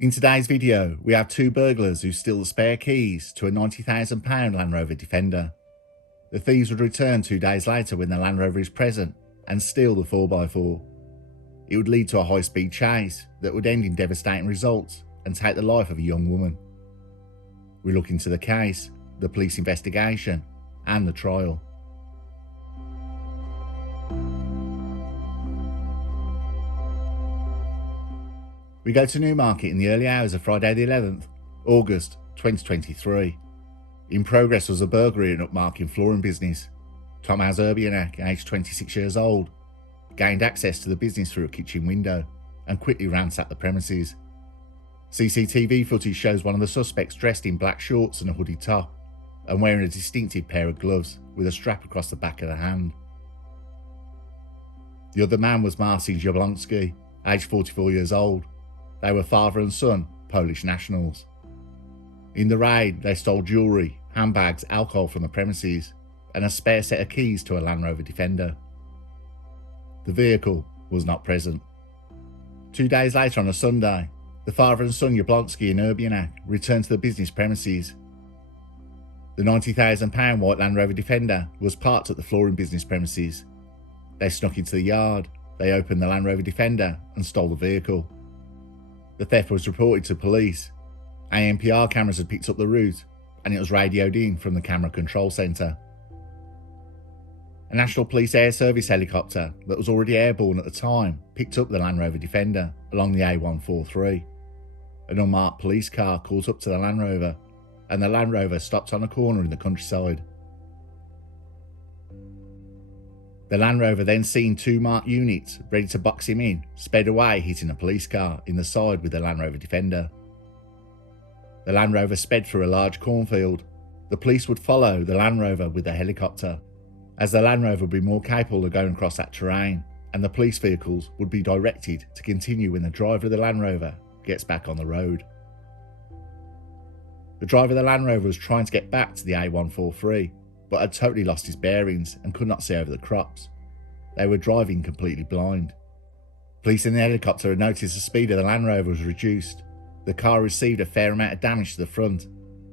In today's video, we have two burglars who steal the spare keys to a £90,000 Land Rover Defender. The thieves would return 2 days later when the Land Rover is present and steal the 4x4. It would lead to a high-speed chase that would end in devastating results and take the life of a young woman. We look into the case, the police investigation, and the trial. We go to Newmarket in the early hours of Friday the 11th, August 2023. In progress was a burglary in upmarket flooring business. Thomas Urbianak, aged 26 years old, gained access to the business through a kitchen window and quickly ransacked the premises. CCTV footage shows one of the suspects dressed in black shorts and a hoodie top and wearing a distinctive pair of gloves with a strap across the back of the hand. The other man was Marcin Jablonski, aged 44 years old. They were father and son, Polish nationals. In the raid, they stole jewellery, handbags, alcohol from the premises, and a spare set of keys to a Land Rover Defender. The vehicle was not present. 2 days later on a Sunday, the father and son Jablonski and Urbianak returned to the business premises. The £90,000 white Land Rover Defender was parked at the flooring business premises. They snuck into the yard, they opened the Land Rover Defender and stole the vehicle. The theft was reported to police. ANPR cameras had picked up the route and it was radioed in from the camera control centre. A National Police Air Service helicopter that was already airborne at the time picked up the Land Rover Defender along the A143. An unmarked police car caught up to the Land Rover and the Land Rover stopped on a corner in the countryside. The Land Rover then seen 2 marked units ready to box him in, sped away hitting a police car in the side with the Land Rover Defender. The Land Rover sped through a large cornfield. The police would follow the Land Rover with the helicopter, as the Land Rover would be more capable of going across that terrain, and the police vehicles would be directed to continue when the driver of the Land Rover gets back on the road. The driver of the Land Rover was trying to get back to the A143, but had totally lost his bearings and could not see over the crops. They were driving completely blind. Police in the helicopter had noticed the speed of the Land Rover was reduced. The car received a fair amount of damage to the front.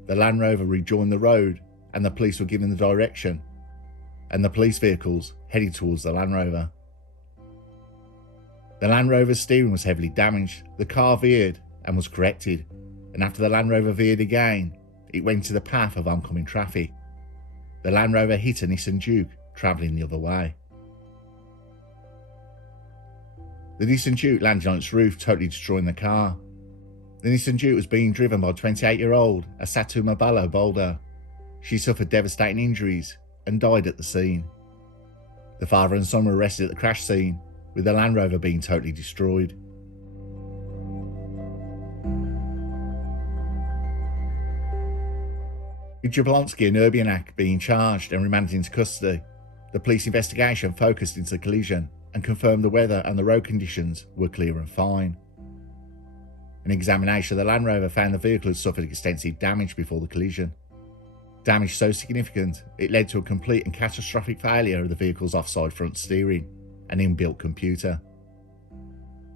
The Land Rover rejoined the road and the police were given the direction, and the police vehicles headed towards the Land Rover. The Land Rover's steering was heavily damaged. The car veered and was corrected, and after the Land Rover veered again, it went to the path of oncoming traffic. The Land Rover hit a Nissan Duke travelling the other way. The Nissan Duke landed on its roof, totally destroying the car. The Nissan Duke was being driven by 28-year-old Asatu Mabalo Boulder. She suffered devastating injuries and died at the scene. The father and son were arrested at the crash scene, with the Land Rover being totally destroyed. With Jablonski and Urbianak being charged and remanded into custody, the police investigation focused into the collision and confirmed the weather and the road conditions were clear and fine. An examination of the Land Rover found the vehicle had suffered extensive damage before the collision. Damage so significant it led to a complete and catastrophic failure of the vehicle's offside front steering and inbuilt computer.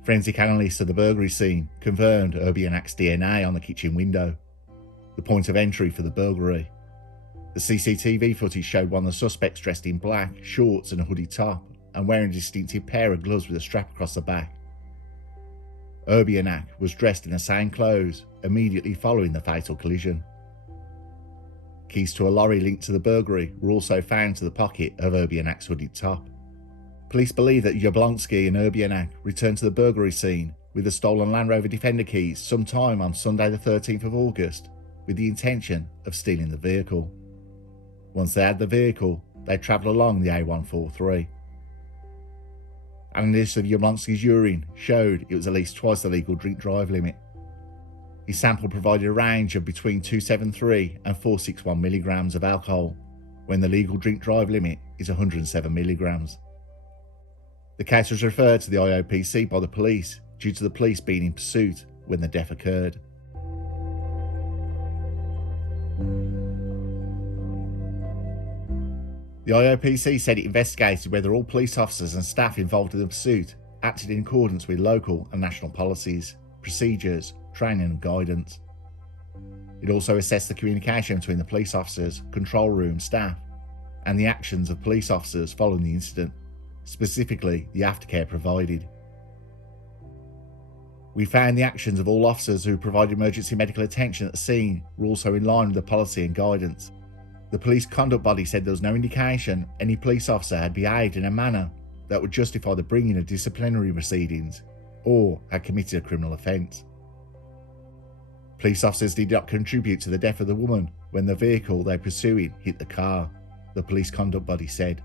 Forensic analysts of the burglary scene confirmed Urbianak's DNA on the kitchen window, the point of entry for the burglary. The CCTV footage showed one of the suspects dressed in black, shorts and a hoodie top and wearing a distinctive pair of gloves with a strap across the back. Urbianak was dressed in the same clothes immediately following the fatal collision. Keys to a lorry linked to the burglary were also found to the pocket of Urbianak's hooded top. Police believe that Jablonski and Urbianak returned to the burglary scene with the stolen Land Rover Defender keys sometime on Sunday the 13th of August with the intention of stealing the vehicle. Once they had the vehicle, they travelled along the A143. Analysis of Jablonski's urine showed it was at least twice the legal drink drive limit. His sample provided a range of between 273 and 461 milligrams of alcohol, when the legal drink drive limit is 107 milligrams. The case was referred to the IOPC by the police due to the police being in pursuit when the death occurred. The IOPC said it investigated whether all police officers and staff involved in the pursuit acted in accordance with local and national policies, procedures, training and guidance. It also assessed the communication between the police officers, control room staff, and the actions of police officers following the incident, specifically the aftercare provided. We found the actions of all officers who provided emergency medical attention at the scene were also in line with the policy and guidance. The police conduct body said there was no indication any police officer had behaved in a manner that would justify the bringing of disciplinary proceedings or had committed a criminal offence. Police officers did not contribute to the death of the woman when the vehicle they were pursuing hit the car, the police conduct body said.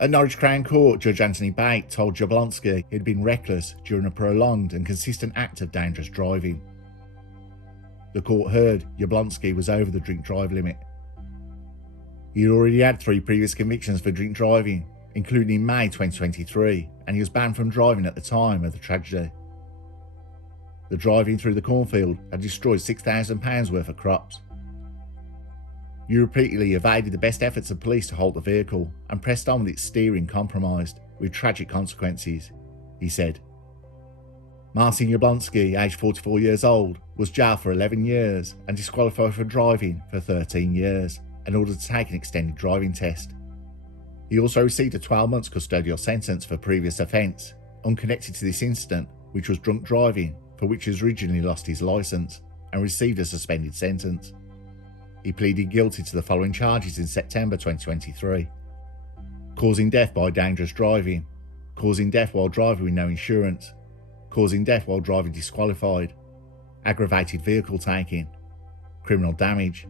At Norwich Crown Court, Judge Anthony Bate told Jablonski he had been reckless during a prolonged and consistent act of dangerous driving. The court heard Jablonski was over the drink-drive limit. He had already had 3 previous convictions for drink driving, including in May 2023, and he was banned from driving at the time of the tragedy. The driving through the cornfield had destroyed £6,000 worth of crops. You repeatedly evaded the best efforts of police to halt the vehicle and pressed on with its steering compromised, with tragic consequences, he said. Marcin Jablonski, aged 44 years old, was jailed for 11 years and disqualified for driving for 13 years in order to take an extended driving test. He also received a 12 months custodial sentence for previous offence, unconnected to this incident, which was drunk driving, for which he has originally lost his licence and received a suspended sentence. He pleaded guilty to the following charges in September 2023. Causing death by dangerous driving, causing death while driving with no insurance, causing death while driving disqualified, aggravated vehicle taking, criminal damage.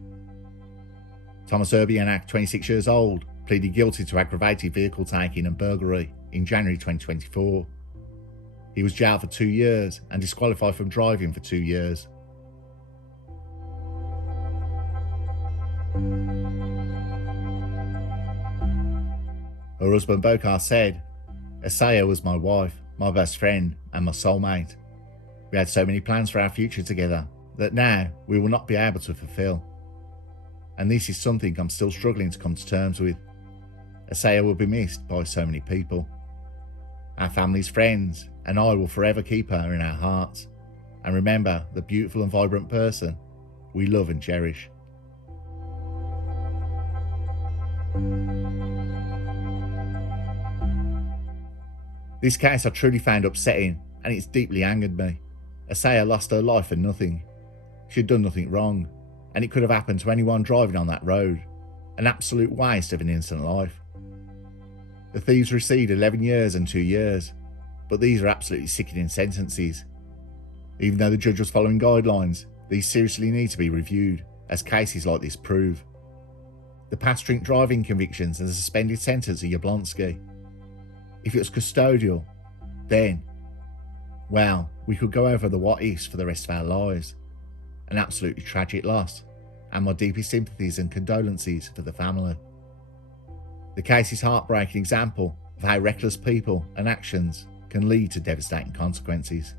Thomas Urbianak, 26 years old, pleaded guilty to aggravated vehicle taking and burglary in January 2024. He was jailed for 2 years and disqualified from driving for 2 years. Her husband Bokar said, "Asaya was my wife, my best friend and my soulmate. We had so many plans for our future together that now we will not be able to fulfill. And this is something I'm still struggling to come to terms with. Asaya will be missed by so many people. Our family's friends and I will forever keep her in our hearts and remember the beautiful and vibrant person we love and cherish." This case I truly found upsetting and it's deeply angered me. Asaya lost her life for nothing. She had done nothing wrong, and it could have happened to anyone driving on that road. An absolute waste of an innocent life. The thieves received 11 years and 2 years, but these are absolutely sickening sentences. Even though the judge was following guidelines, these seriously need to be reviewed, as cases like this prove. The past drink driving convictions and the suspended sentence of Jablonski. If it was custodial, then, well, we could go over the what-ifs for the rest of our lives. An absolutely tragic loss, and my deepest sympathies and condolences for the family. The case is a heartbreaking example of how reckless people and actions can lead to devastating consequences.